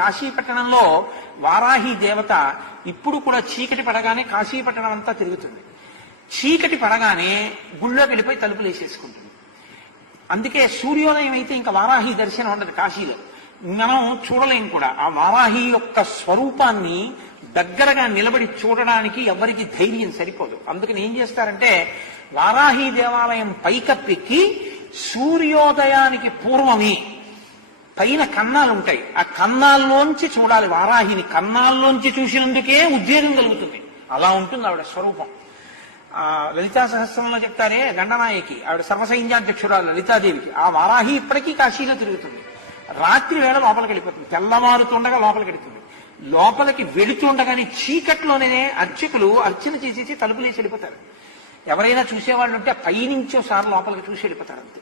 కాశీపట్టణంలో వారాహి దేవత ఇప్పుడు కూడా చీకటి పడగానే కాశీపట్టణం అంతా తిరుగుతుంది. చీకటి పడగానే గుళ్ళోకి వెళ్ళిపోయి తలుపులు వేసేసుకుంటుంది. అందుకే సూర్యోదయం అయితే ఇంకా వారాహి దర్శనం ఉండదు కాశీలో, మనం చూడలేం కూడా. ఆ వారాహి యొక్క స్వరూపాన్ని దగ్గరగా నిలబడి చూడడానికి ఎవరికి ధైర్యం సరిపోదు. అందుకని ఏం చేస్తారంటే వారాహి దేవాలయం పైకప్పెక్కి సూర్యోదయానికి పూర్వమే పైన కన్నాలు ఉంటాయి, ఆ కన్నాల్లోంచి చూడాలి వారాహిని. కన్నాల్లోంచి చూసినందుకే ఉద్వేగం కలుగుతుంది. అలా ఉంటుంది ఆవిడ స్వరూపం. లలితా సహస్రంలో చెప్తారే దండనాయకి, ఆవిడ సర్వసైన్యాధ్యక్షురాలు లలితాదేవికి. ఆ వారాహి ఇప్పటికీ కాశీలో తిరుగుతుంది. రాత్రి వేళ లోపలికి వెళ్ళిపోతుంది, తెల్లవారుతుండగా లోపలికి వెళుతుంది. లోపలికి వెళుతుండగానే చీకట్లోనే అర్చకులు అర్చన చేసేసి తలుపులేసి వెళ్ళిపోతారు. ఎవరైనా చూసేవాళ్ళు ఉంటే పైనుంచోసారి లోపలికి చూసి వెళ్ళిపోతారు అంతే.